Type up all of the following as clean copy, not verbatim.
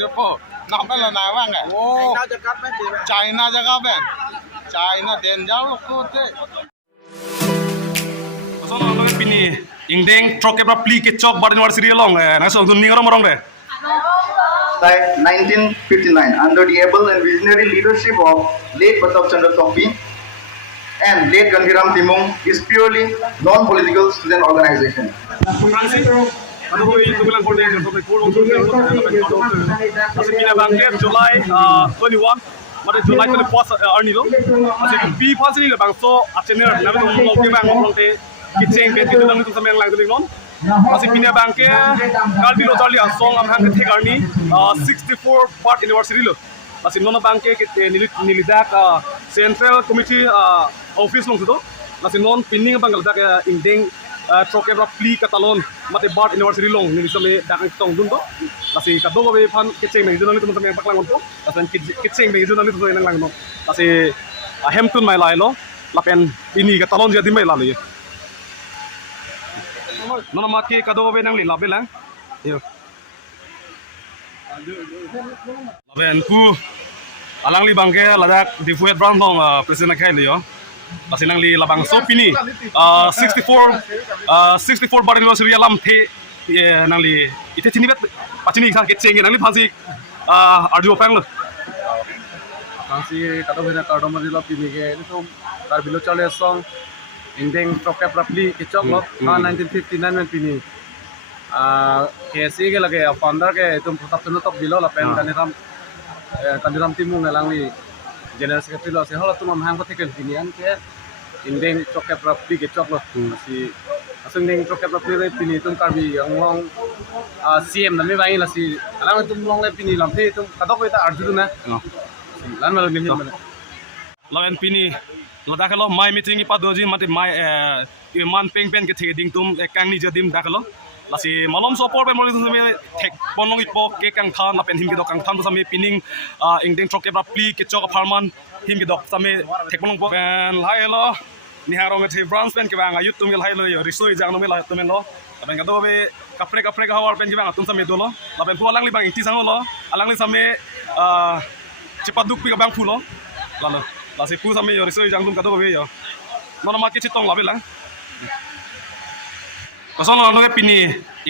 je po. Nak ben la na wang eh. Oh. China jaga ben. China den jauh ko te. So lo pini ingdeng troke bra pli ke chok bar university long na so dun ningro morong de. Like 1959, under the able and visionary leadership of late Pratap Chandra Chokbi and late Gandhiram Timung, is purely non-political student organization. July 21 pada July 24 arni lo masih bi pasal ni bang so achener nabi tu mau ke bang ngomong te kitchen ke tu nang tu sampai lang tu non masih pindah bang ke Karbi lo charlie song am hang ke arni 64 part university lo masih nona bang ke nilidak central committee office long tu masih non pinning bang galdak indeng troke bra pli katalon mate bart university long ni sampai dak tong dun to masih kado be pan kitchen me junali tu sampai paklang on to masih kitchen me junali tu nang lang no masih hemtun mai lai lo lapen ini katalon jadi mai lalu nona maki kado be nang li labe lang yo laben ku alang li bangke ladak difuet brown tong presiden kai li yo masih nang li labang so pini 64 bar university alam the nang li ite chini bet pachini sang kitchen nang li phasi arjo pang lo Kasi kata benda kalau nomor dilo pini ke itu Karbi lo chale song indeng troke rapli kecok lo 1959 men pini KSA ke lage founder ke itu Pratap Chandra top bilo la pen Gandhiram Timung ngelang li general secretary lo se hola tu mamhang ko tekel pinian ke indeng troke rapli kecok lo masih asing indeng troke rapli re pini tum Karbi yang long CM nami bangi la si alang tum long le pini lam the tum kadok ko ita arju na lan malu nih mana lawan pini ladak lo mai meeting ipa doji mate mai man peng pen ke thege ding tum kang ni jadim dakalo lasi malom support pen moli sami thek ponong ipo ke kang than lapen him ke dok kang than sami pining ingdeng troke bra pli ke chok farman him ke dok sami thek ponong po pen lai lo ni harong ke branch pen ke bang ayut tum ke lai lo risoi jang no me lai tum lo lapen ka do be kapre ka hawar pen ke bang tum sami do lo lapen pu alang li bang ti sang lo alang li sami cepat duk pi ka bang pulo lalu lasi pu sami yo risoi jang dum kado be yo nona ma kichi tong labe lang kason lo ke pini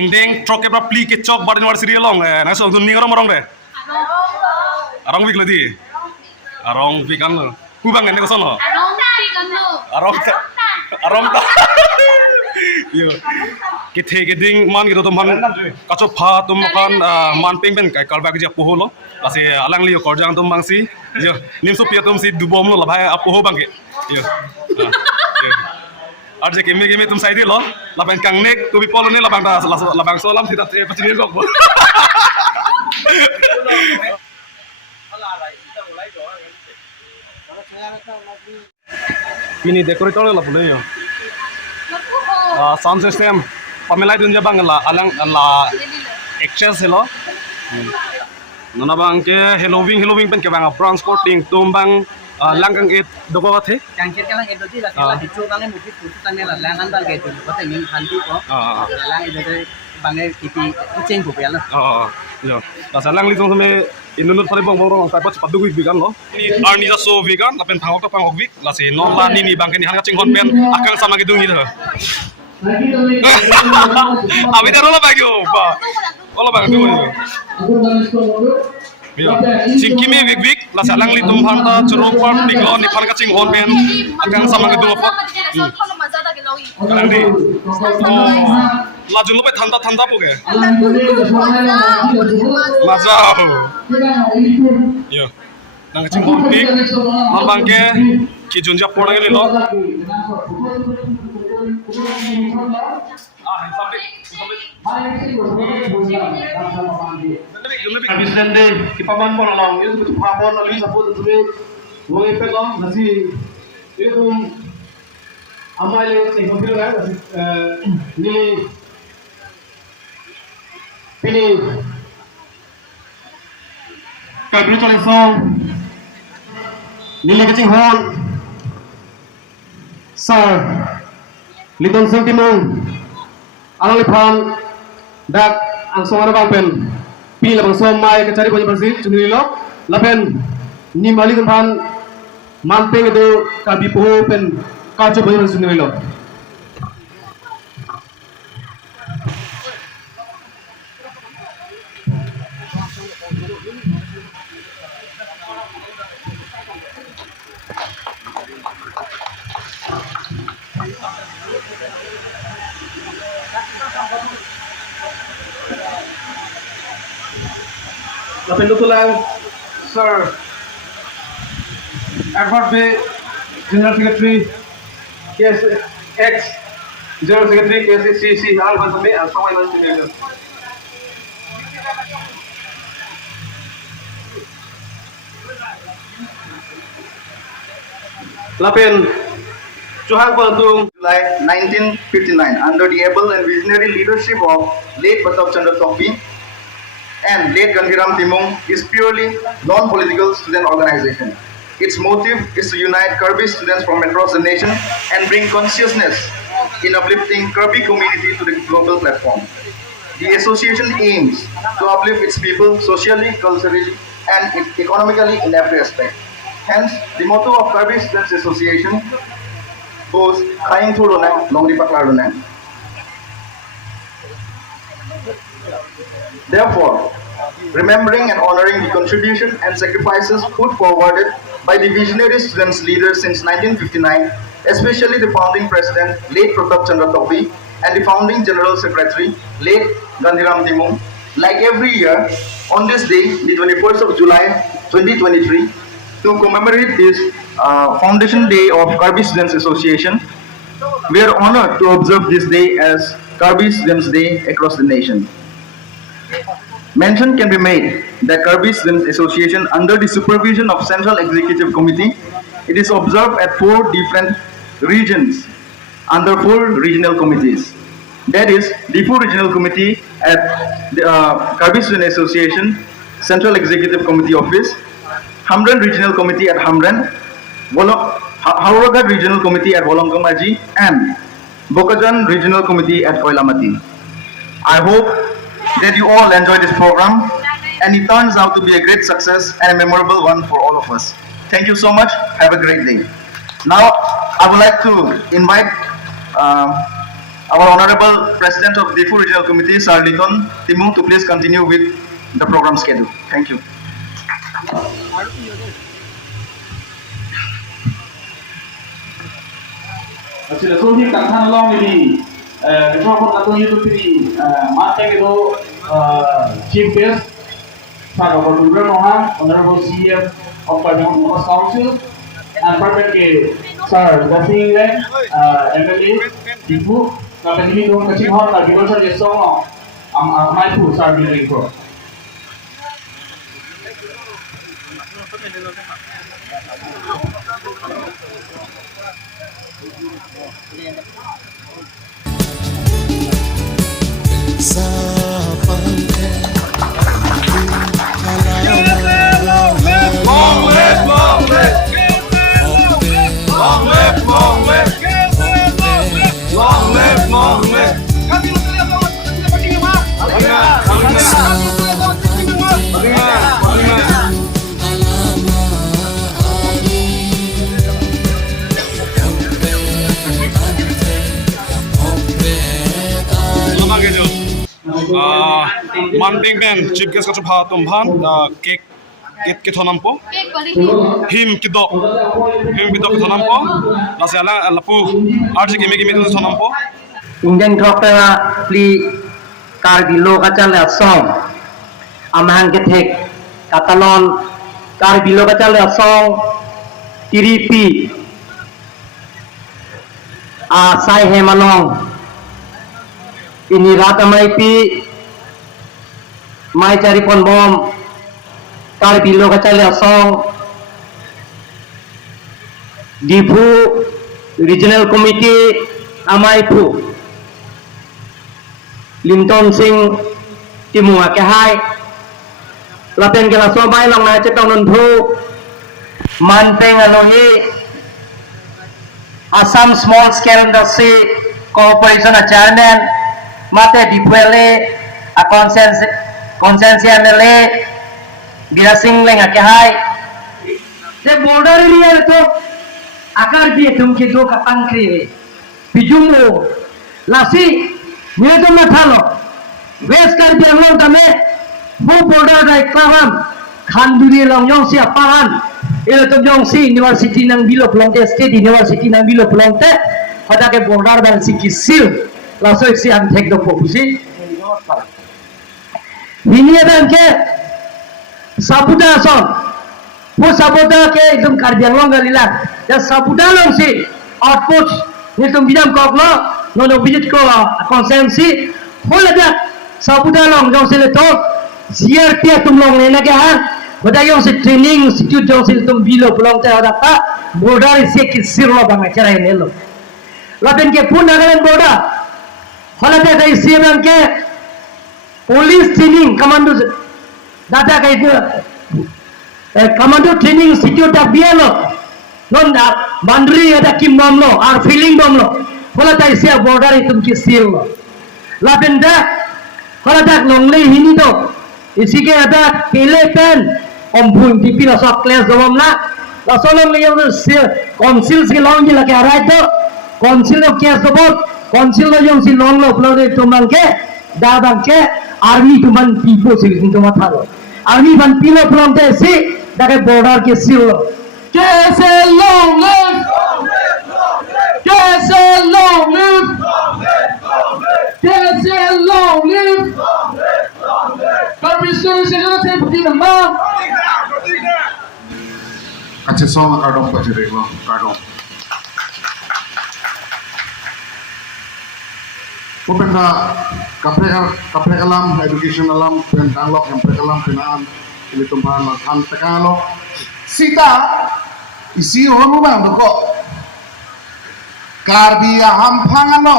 ingdeng troke bra pli ke chok bar university long na so dun ningro morong de arong wik ladi arong wik kan lo ku bang ne kason lo arong ta yo ke ding man gitu tum han kacho pha tum kan man peng pen kai kalba ke apu lo lasi alang li korjang tum bangsi yo nim so pia tum si dubom lo la bhai apu ho bang ke yo ar je keme tum sai di lo la bang kang nek tu bi polo ne la bang so lam tidak te pachin ko ini dekorator la pula yo sound system pamelai dunja bang la alang la access hello nona bang ke Halloween pen ke bang brown sporting tumbang langkang it doko the Jangkir kalang itu di lah itu kalang mungkin putusan lah langan dal gitu kata ini hantu kok lang itu dari bangai kipi kucing bukan lah yo la salang li tong me inunut pare bong bong ta pat padu wik bigan lo ni arni ja so vegan lapen thangok ta pang wik la se non la ni bang ke ni hanga chinghon pen akang sama gedung ni tho abi daro la bagyo ba ola bang tu yo cingkime wik la salang li tum hanta churong par dinglo ni phan ka chinghon pen akang sama gedung apa kalang di la julu pe thanda po ke mazao yo nang chinghon pik mal bang ke ki junja pora ge lo habis dende kipaman pon long itu betul pamon ali sapot tu wong epek om nasi itu amai le sing kompiro na ni pini kabri chale song ni le kaching hon sir lidon sentimong alang liphan dak ang songara bang pen pi la bang som mai ke cari ko bersih chunili lo lapen ni mali kan pan manpeng itu kabi poho pen kaco bersih chunili lo lapen tulang Sir Edward B. General Secretary KSA General Secretary KSA Al Bansami and Samai Bansami. Lapen Chuhang Pantung July 1959 under the able and visionary leadership of late Pratap Chandra Tokpi and late Gandhiram Timung is purely non-political student organization. Its motive is to unite Karbi students from across the nation and bring consciousness in uplifting Karbi community to the global platform. The association aims to uplift its people socially, culturally, and economically in every aspect. Hence, the motto of Karbi Students Association goes Kain Thurunang, Longdi Paklarunang. Therefore, remembering and honoring the contribution and sacrifices put forwarded by the visionary students leaders since 1959, especially the founding president, late Pratap Chandra Tokpi, and the founding general secretary, late Gandhiram Timung, like every year, on this day, the 21st of July 2023, to commemorate this foundation day of Karbi Students Association, we are honored to observe this day as Karbi Students Day across the nation. Mention can be made that Karbi Students Association, under the supervision of Central Executive Committee, it is observed at 4 different regions under 4 regional committees. That is, Difu Regional Committee at the Karbi Students Association Central Executive Committee Office, Hamran Regional Committee at Hamran, Hauragat Regional Committee at Wolongkamaji, and Bokajan Regional Committee at Koilamati. I hope that you all enjoy this program and it turns out to be a great success and a memorable one for all of us. Thank you so much. Have a great day. Now, I would like to invite our Honorable President of the Difu Regional Committee, Sir Liton Timung, to please continue with the program schedule. Thank you. Sila sohi kanghan long ini, before pun atau itu tadi, mata itu chief guest, Sir Dr. Dubra Mohan, Honorable CM of Parliament Council, and permanent Sir Dasing MLA Difu, kapag hindi doon kacing hall na bilang sa lesong ang may po Sir Bilang ko. Manting Ben, Chief Guest Kacuk Hatumban, Cake Ketonampo, Him Kidok Ketonampo, Nasala Lapu, Archie Miki Ketonampo. Indian Doctor Pli Karbi Lokachala song, Amhan Ketek, Catalan, Karbi Lokachala song, Tiripi, Sai Hemanong, Inirata Maipi. Mai cari pon bom Karbi Lokachala song Difu Regional Committee Amaipu Linton Singh Timua Kehai Lapen Kela Sobai Long Na Chetong Nunpu Manpeng Anohi Assam Small Scale Industry Corporation Chairman Mate Dipuele a konsensian lele birasing lenga ke hai te border area to akar bi tum ke do ka pankri bijumo lasi ni to na thalo west Karbi Anglong tame bu border dai kawam khanduri long yong sia pahan ilo to yong si university nang bilo plong te state university nang bilo plong te pada ke border dal sikisil laso si an thek do popusi ini dan ke sabuda son bu sabuda ke idum Karbi Anglong galila ya sabuda long si output ni tum bidam kok lo no visit ko konsensi holada sabuda long jong se to CRP tum long ne na ke ha bada yong se training institute jong se tum bilo plong te ada ta border se ki sirlo bang chara ne lo laben ke pun nagalan border holada dai se bang ke police training commando data kai commando training institute da bielo non da bandri ada kim bom lo ar feeling bom lo holada se border tum ki sirlo laben da holada longle hini to isi ke ada pelepen ompun tipi la sok class domam na la solong le yo council si long ji la ke arai to council of case dobot council lo yong si long lo upload to mangke da bangke army to man people si to mathalo army ban pilo from te si da ke border ke silo KSA long live KSA long live KSA long live Karbi solution se putih nama Aceh song kadong pajere lo kadong. Pupenda kapre alam education alam pendang lo kapre alam penaan ini tumpahan lo kan tekan lo sita isi orang bang doko Karbi aham pangan lo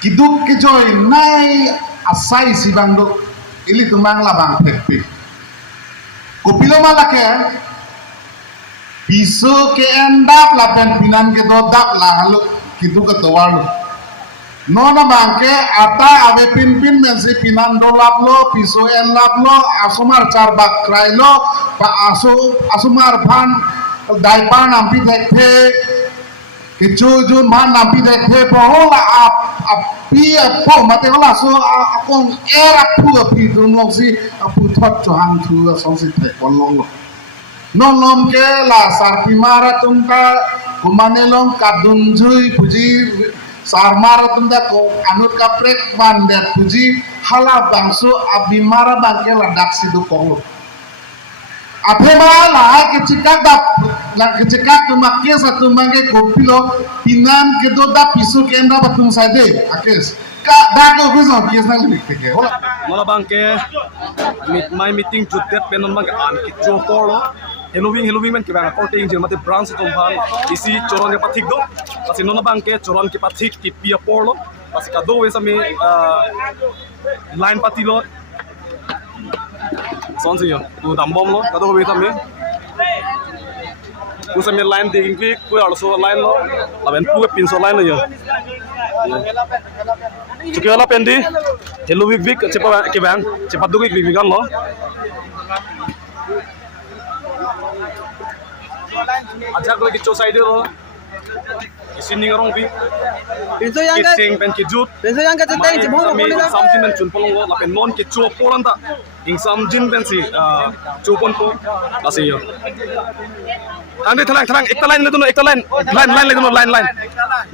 kiduk kejoy nai asai si bang dok ini tumbang lah bang tepi Kupilo malake piso ke endap la pen pinan ke dodap la halu kitu ke tawar nona bangke ata ave pin men si pinan dolap lo piso endap lo asumar charbak krai lo pa asumar phan daipa nampi dekhe kecho jun man nampi dekhe pohola api po mate hola so akong era pu api dum long si apu thot chohang thu song si thek kon long lo non lom ke la sarpi mara tumka kumane long kadun jui puji sar mara tumda ko anut kaprek bandet puji hala bangso abi mara bangke la daksi du kong lo ape mala kecikak dap la kecikak tumakke satu mangke kopilo pinan ke do da pisu ke enda batum sade akes ka da ko guzo kies na lik ke hola Mala bangke my meeting jutet penon bangke an ki chopolo Helowing men kibang korting jeng mati branch tumpal isi coron ke patik do pasi nona bangke coron ke patik ki pia porlo pasi kado we sami line patilo sonsi yo tu dambom lo kado we sami ku sami line de ingki ku also line lo laben pu ke pinso line lo yo Cukup lah pendi, Helowing big cepat kibang cepat dugi kibang lo Ajar ko lagi side ro. Isini ngarong bi. Pinso yang ka Kitsing pen kijut. pinso yang ka teteng si bhong Kami samjin men chun polong lo lapen non ke chuo polan ta. Ing samjin pen si chupon po. Kasi yo. Ande thalang ekta line le dono ekta line le dono line.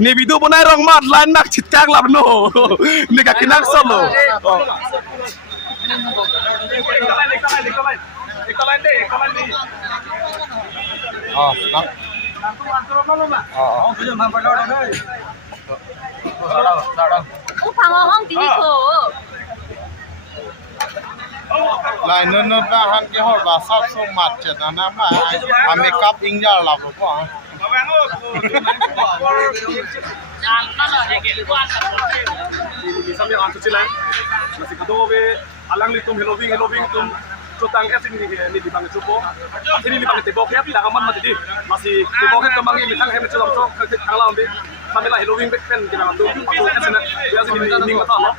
Ni video bonai rong mat line nak chitkak lab no. Ni ka kinak solo. Ekta line deh. Nak. Upang di ko. Lai nun ba han ke hor ba sap song mat chet na ma a makeup ing jar la ko Misal yang antu cilang, masih kedua alang litum Helowing tum cutang es ini di bang cupo, ini di bang tebok ya tidak aman masih teboknya temangi misal hemet culam cok kalau ambil kami lah Halloween pen kita ngantuk masuk ke sana dia sih ini kata lo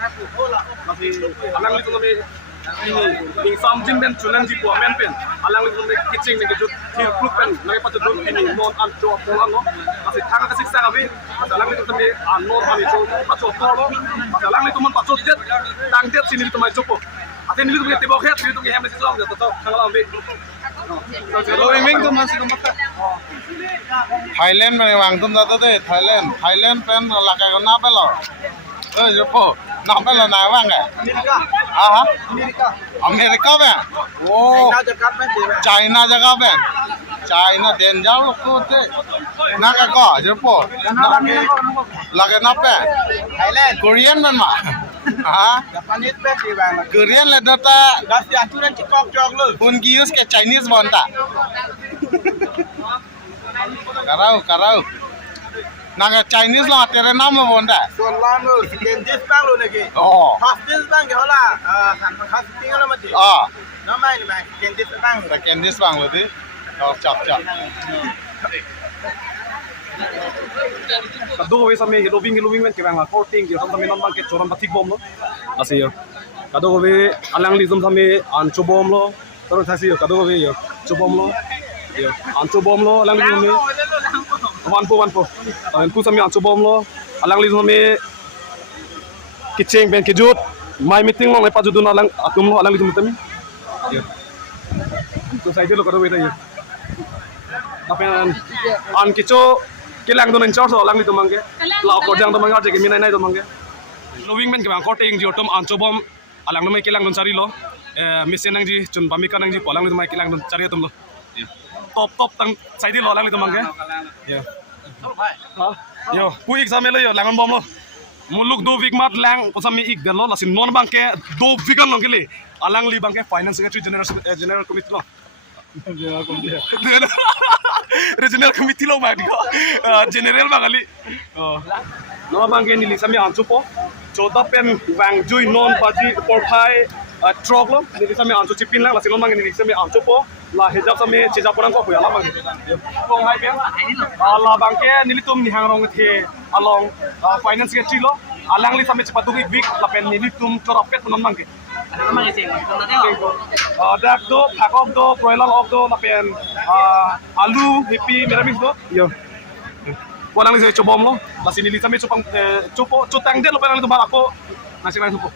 masih alang itu kami ini something pen cuman di buah pen alang itu kami kitchen pen kejut hill club pen lagi pas itu ini non anjo pulang lo masih tangan kasih saya kami alang itu kami non kami itu pas itu lo alang itu man pas itu tang dia sini itu macam apa atin itu kami tiba khat itu kami hamil itu orang itu tanggal ambil Halloween ming tu masih kemak Thailand में वांग तुम जाते थे Thailand pen लगा कर ना पे लो जो पो ना पे लो ना वांग है हाँ अमेरिका में वो चाइना जगह पे चाइना देन जाओ लोग को थे ना क्या को जो पो लगा ना पे कोरियन में मा हाँ कोरियन ले दता उनकी यूज़ के चाइनीज़ बनता कराओ नागा चाइनीज लो तेरे नाम लो बोंडाส่วนล่างเลยdentist บ้างเลยนะกี่ อ๋อ hospital บ้างกี่เขาล่ะหันมา hospital แล้วมาดิ อ๋อ น้ำไม่เลยไหม dentist บ้าง แต่แกนดิสบังเลยดิเอาจับ kado we same Halloween men kebang la courting yo same non ke choram batik bom lo asi yo kado we alang li same ancho bom lo taro thasi yo kado we yo chobom lo yo ancho bom lo alang li same one po an ku same ancho bom lo alang li same kitchen ben kejut my meeting lo lepa judun alang atum lo alang li same yo to sai lo kado we ta yo tapi an kicho kilang tu nancor so lang itu mangke lau kodang tu mangke aja minai nai tu mangke Halloween men kebang korting ji otom ancobom alang tu mai kilang tu cari lo mesin nang ji cun pamika nang ji polang tu mai kilang tu cari tu lo top tang sai di lo lang itu mangke ya yo ku exam lo yo langan bom lo muluk do week mat lang posami ik dan lo lasin non bangke do weekan lo kili alang li bangke finance secretary general committee lo regional committee lo bang general bangali no bang ni li sami anchu po choda pen bang jui non baji por phai trok lo ni sami anchu chipin la silon bang ni sami anchu po la hejab sami cheja porang ko ya la bang ko hai pen la bang ke ni tum ni hang rong the along finance secretary lo alang li sami chepatu week la pen ni tum chorap pet non bang ke dak do thakok do broiler ok do la pen alu hippy meramis do yo walang li se chobom lo la sini li sami chupang chupo chutang de lo pen lo balako nasi nang supo